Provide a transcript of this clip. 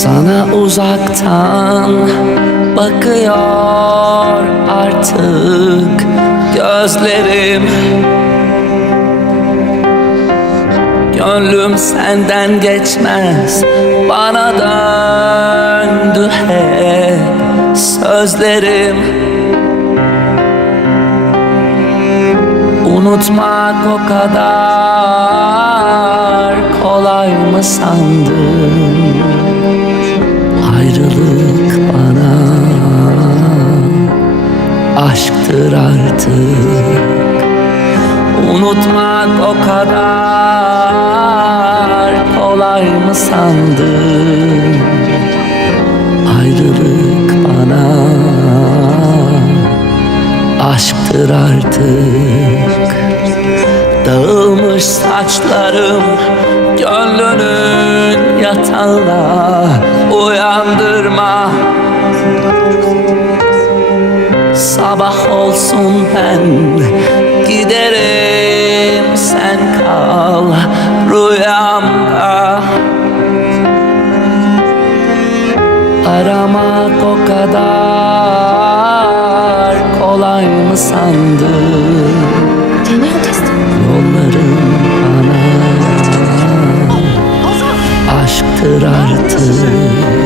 Sana uzaktan bakıyor artık gözlerim. Gönlüm senden geçmez Bana döndü hep sözlerim. Unutmak o kadar kolay mı sandın aşktır artık. Unutmak o kadar kolay mı sandın? Ayrılık bana aşktır artık. Dağılmış saçlarım gönlünün yatağına uyandırma Sabah olsun ben. Giderim sen kal rüyamda. Aramak o kadar kolay mı sandın? Yolların bana. Aşktır artık.